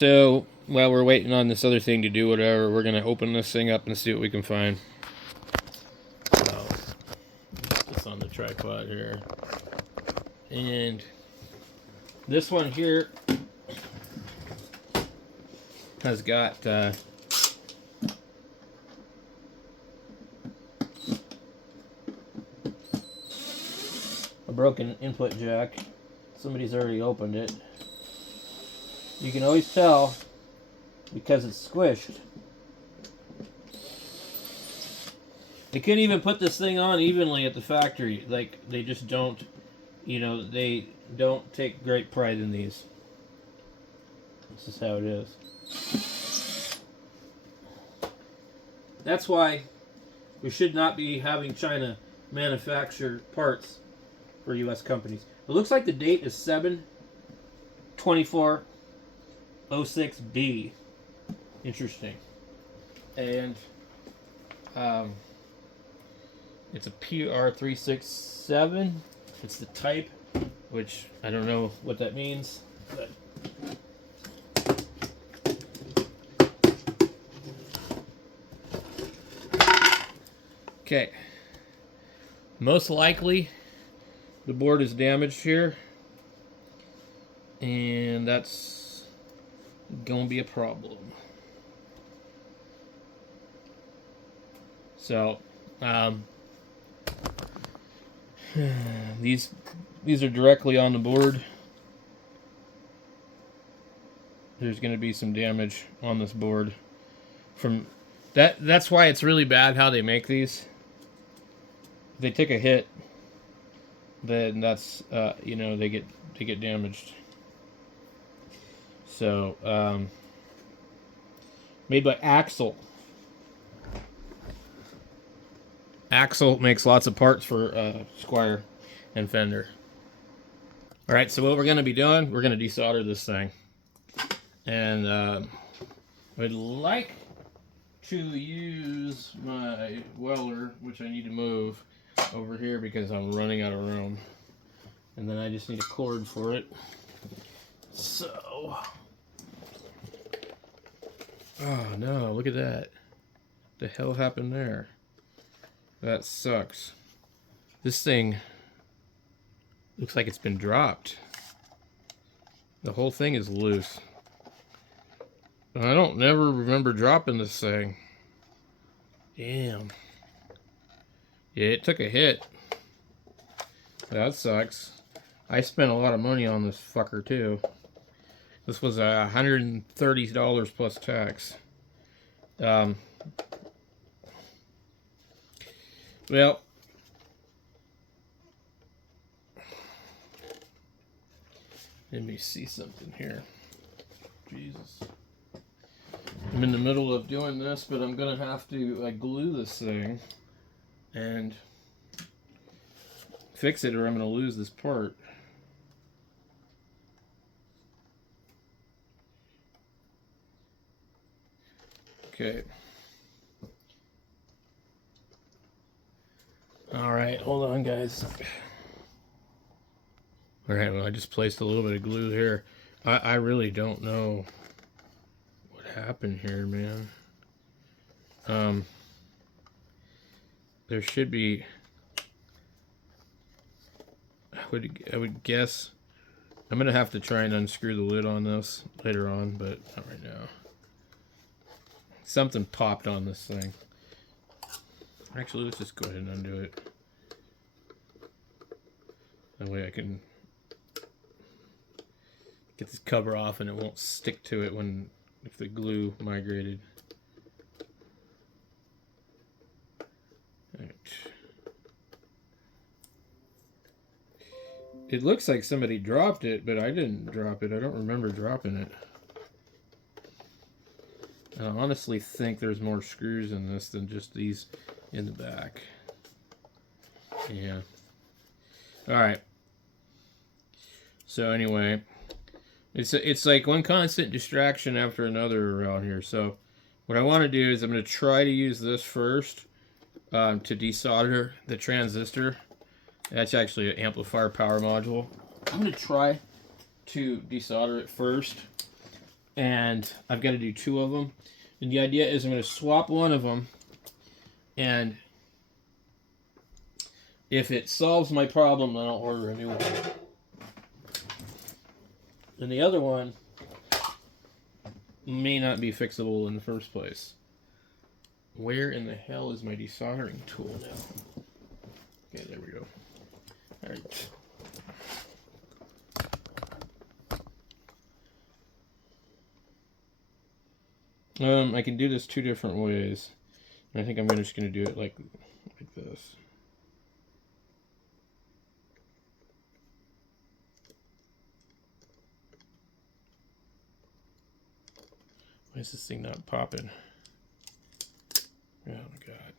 So, while we're waiting on this other thing to do whatever, we're going to open this thing up and see what we can find. So, put this on the tripod here. And this one here has got a broken input jack. Somebody's already opened it. You can always tell because it's squished. They couldn't even put this thing on evenly at the factory. Like, they just don't, they don't take great pride in these. This is how it is. That's why we should not be having China manufacture parts for U.S. companies. It looks like the date is 7/24/06B. Interesting. And it's a PR367. It's the type, which I don't know what that means. But okay. Most likely, the board is damaged here, and that's going to be a problem. So, these are directly on the board. There's going to be some damage on this board from that. That's why it's really bad how they make these. If they take a hit, then that's they get damaged. So made by Axle. Axle makes lots of parts for Squier and Fender. All right, so what we're going to be doing, we're going to desolder this thing, and I'd like to use my welder, which I need to move over here because I'm running out of room, and then I just need a cord for it. So, oh no, look at that. The hell happened there? That sucks. This thing looks like it's been dropped. The whole thing is loose. I don't never remember dropping this thing. Damn. Yeah, it took a hit. That sucks. I spent a lot of money on this fucker too. This was $130 plus tax. Well, let me see something here. Jesus. I'm in the middle of doing this, but I'm going to have to glue this thing and fix it, or I'm going to lose this part. Okay. Alright, hold on, guys. Alright, well, I just placed a little bit of glue here. I really don't know what happened here, man. There should be... I would guess... I'm going to have to try and unscrew the lid on this later on, but not right now. Something popped on this thing. Actually, let's just go ahead and undo it. That way I can get this cover off and it won't stick to it if the glue migrated. Right. It looks like somebody dropped it, but I didn't drop it. I don't remember dropping it. I honestly think there's more screws in this than just these in the back. Yeah. Alright. So anyway, it's like one constant distraction after another around here. So what I want to do is I'm going to try to use this first to desolder the transistor. That's actually an amplifier power module. I'm going to try to desolder it first. and I've got to do 2 of them. And the idea is I'm going to swap one of them, and if it solves my problem, then I'll order a new one. And the other one may not be fixable in the first place. Where in the hell is my desoldering tool now? Okay, there we go. All right. I can do this 2 different ways. I think I'm just going to do it like this. Why is this thing not popping? Oh my god.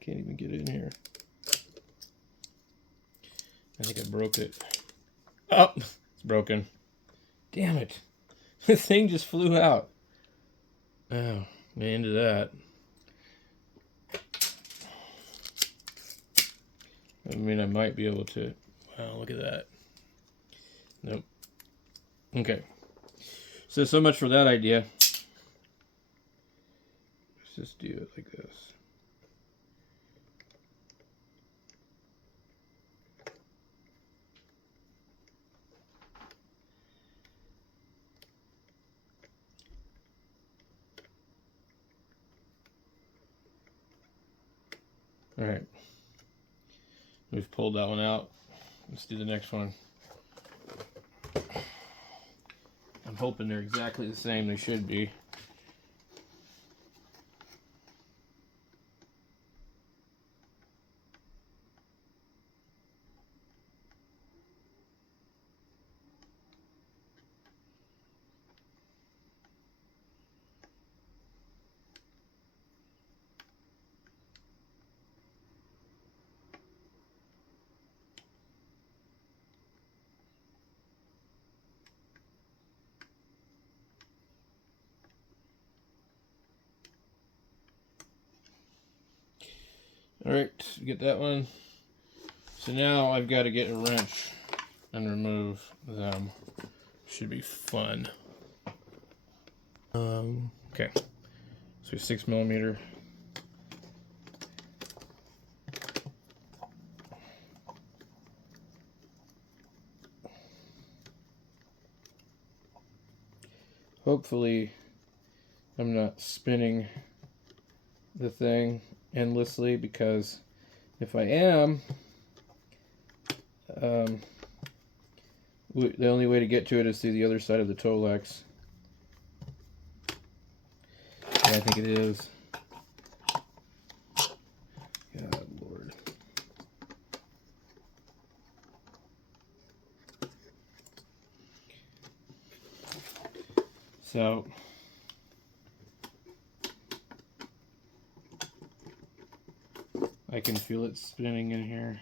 Can't even get in here. I think I broke it. Oh, it's broken. Damn it. The thing just flew out. Oh, into that. I mean, I might be able to. Wow, look at that. Nope. Okay. So much for that idea. Let's just do it like this. All right. We've pulled that one out. Let's do the next one. I'm hoping they're exactly the same. They should be. All right, get that one. So now I've got to get a wrench and remove them. Should be fun. Okay. So 6mm. Hopefully I'm not spinning the thing endlessly, because if I am, the only way to get to it is through the other side of the Tolex. Yeah, I think it is. God, Lord. So I can feel it spinning in here.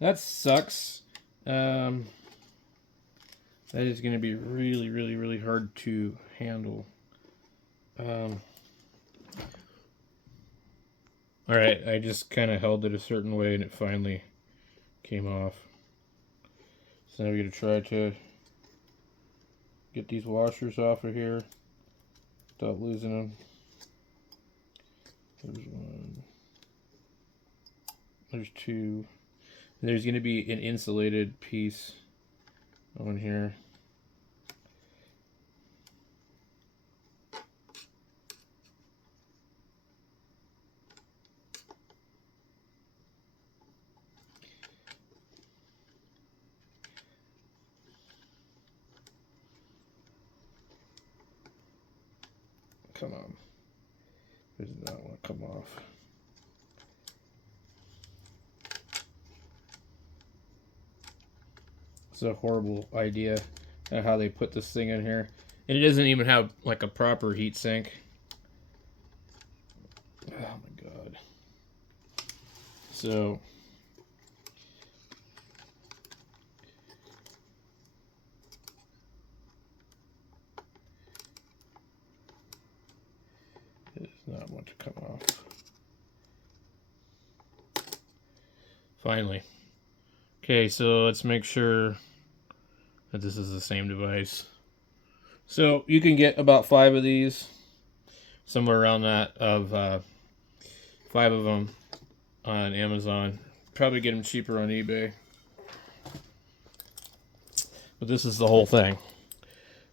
That sucks. That is going to be really, really, really hard to handle. Alright, I just kind of held it a certain way and it finally came off. So now we're going to try to get these washers off of here without losing them. There's one. There's 2. And there's going to be an insulated piece on here. Come on. It does not want to come off. It's a horrible idea of how they put this thing in here. And it doesn't even have like a proper heat sink. Oh my god. So It does not want to come off. Finally. Okay, so let's make sure that this is the same device. So you can get about 5 of these, somewhere around that, of 5 of them on Amazon. Probably get them cheaper on eBay. But this is the whole thing.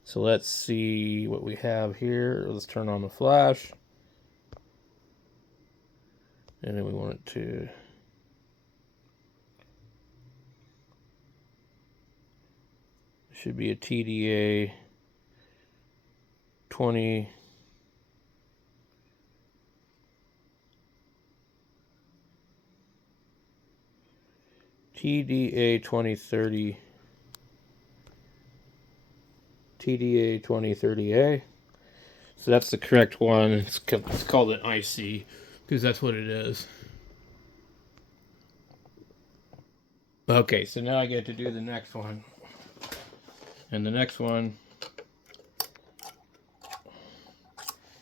So let's see what we have here. Let's turn on the flash. And then we want it to... should be a TDA 20... TDA 2030. TDA 2030A. So that's the correct one. It's called an IC because that's what it is. Okay, so now I get to do the next one. And the next one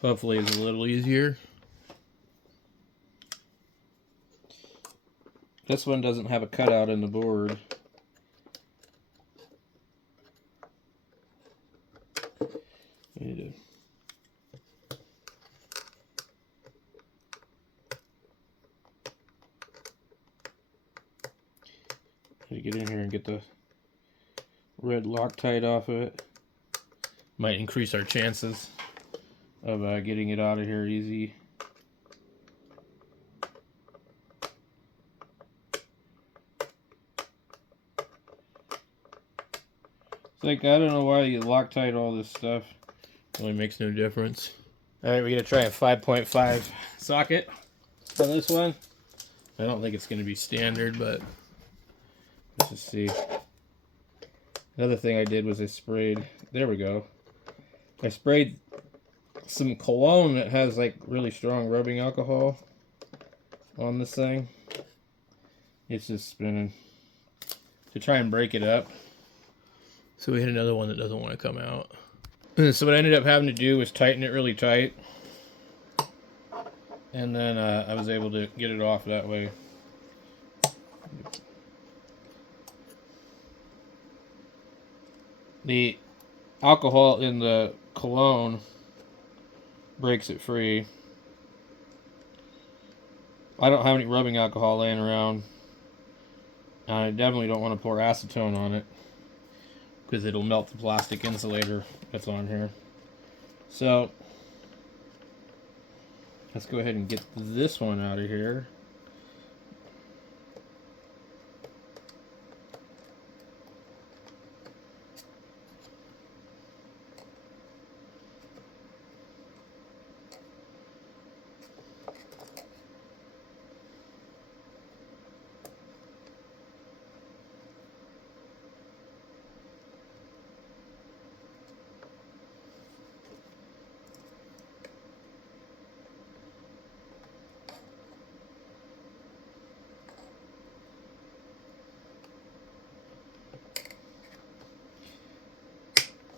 hopefully is a little easier. This one doesn't have a cutout in the board. Need to get in here and get the red Loctite off of it. Might increase our chances of getting it out of here easy. It's like, I don't know why you Loctite all this stuff. Really makes no difference. Alright, we're going to try a 5.5 socket on this one. I don't think it's going to be standard, but let's just see. Another thing I did was I sprayed, there we go. I sprayed some cologne that has like really strong rubbing alcohol on this thing. It's just spinning to try and break it up. So we hit another one that doesn't want to come out. So what I ended up having to do was tighten it really tight. And then I was able to get it off that way. The alcohol in the cologne breaks it free. I don't have any rubbing alcohol laying around. And I definitely don't want to pour acetone on it, because it'll melt the plastic insulator that's on here. So let's go ahead and get this one out of here.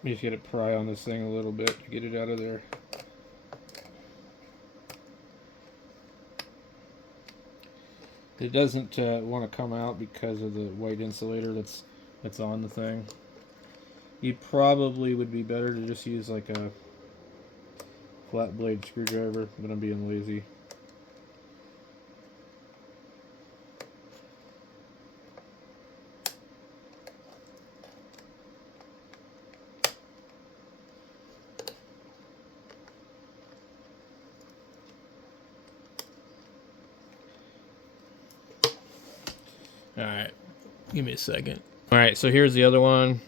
You just gotta pry on this thing a little bit to get it out of there. It doesn't want to come out because of the white insulator that's on the thing. You probably would be better to just use like a flat blade screwdriver, but I'm being lazy. Alright, give me a second. Alright, so here's the other one.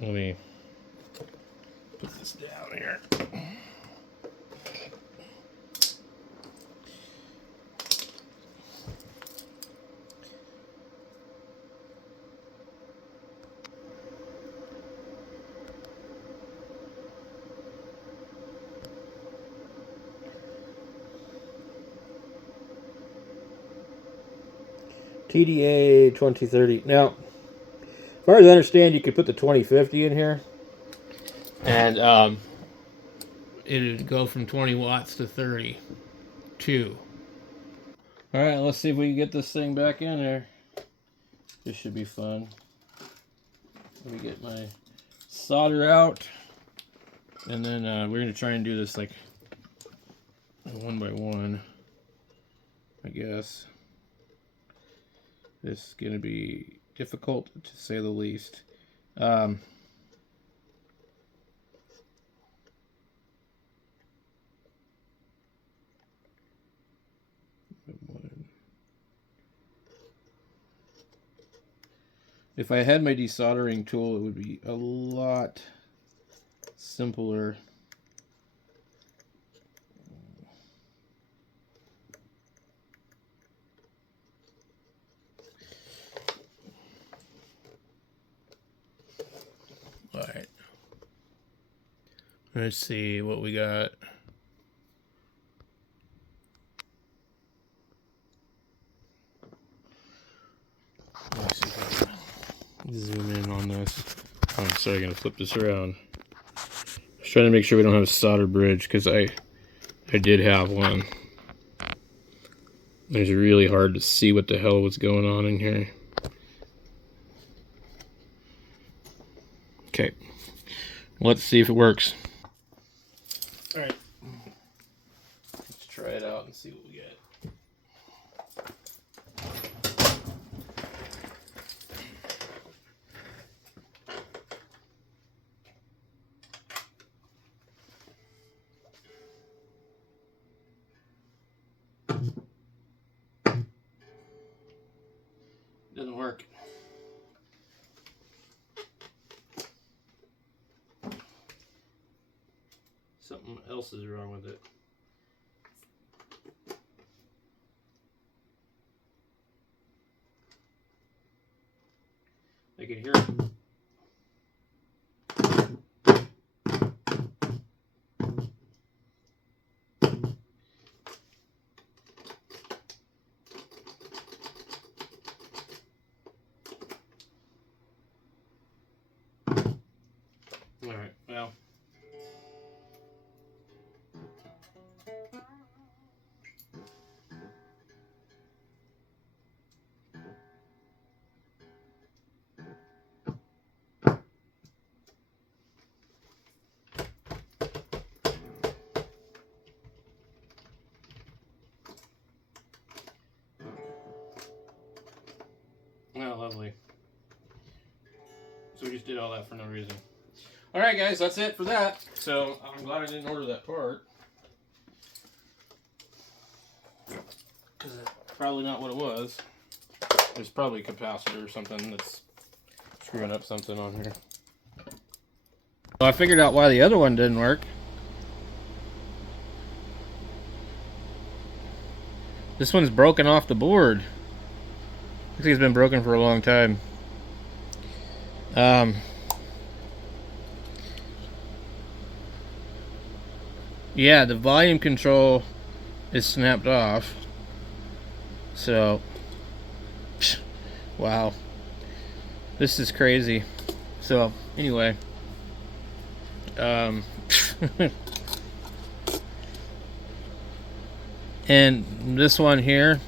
Let me put this down here. TDA 2030. Now, as far as I understand, you could put the 2050 in here. And it'd go from 20 watts to 32. All right, let's see if we can get this thing back in there. This should be fun. Let me get my solder out, and then we're gonna try and do this like one by one, I guess. This is gonna be difficult to say the least. If I had my desoldering tool, it would be a lot simpler. All right. Let's see what we got. Let's see if I can zoom in on this. I'm sorry, I'm gonna flip this around. I was trying to make sure we don't have a solder bridge, because I did have one. It's really hard to see what the hell was going on in here. Okay, let's see if it works. All right, let's try it out and see what we get. Doesn't work. Something else is wrong with it. I can hear it. All right, well. Oh, lovely. So we just did all that for no reason. Alright guys, that's it for that. So I'm glad I didn't order that part, because it's probably not what it was. There's probably a capacitor or something that's screwing up something on here. Well, I figured out why the other one didn't work. This one's broken off the board. Looks like it's been broken for a long time. Yeah, the volume control is snapped off. So, wow. This is crazy. So, anyway. And this one here,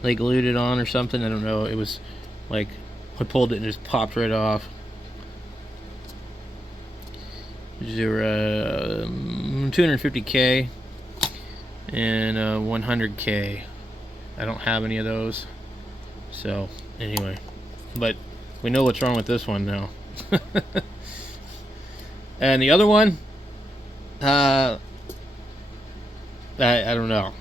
they glued it on or something. I don't know. It was like, I pulled it and it just popped right off. There 250K and 100K. I don't have any of those. So anyway, but we know what's wrong with this one now. And the other one, I don't know.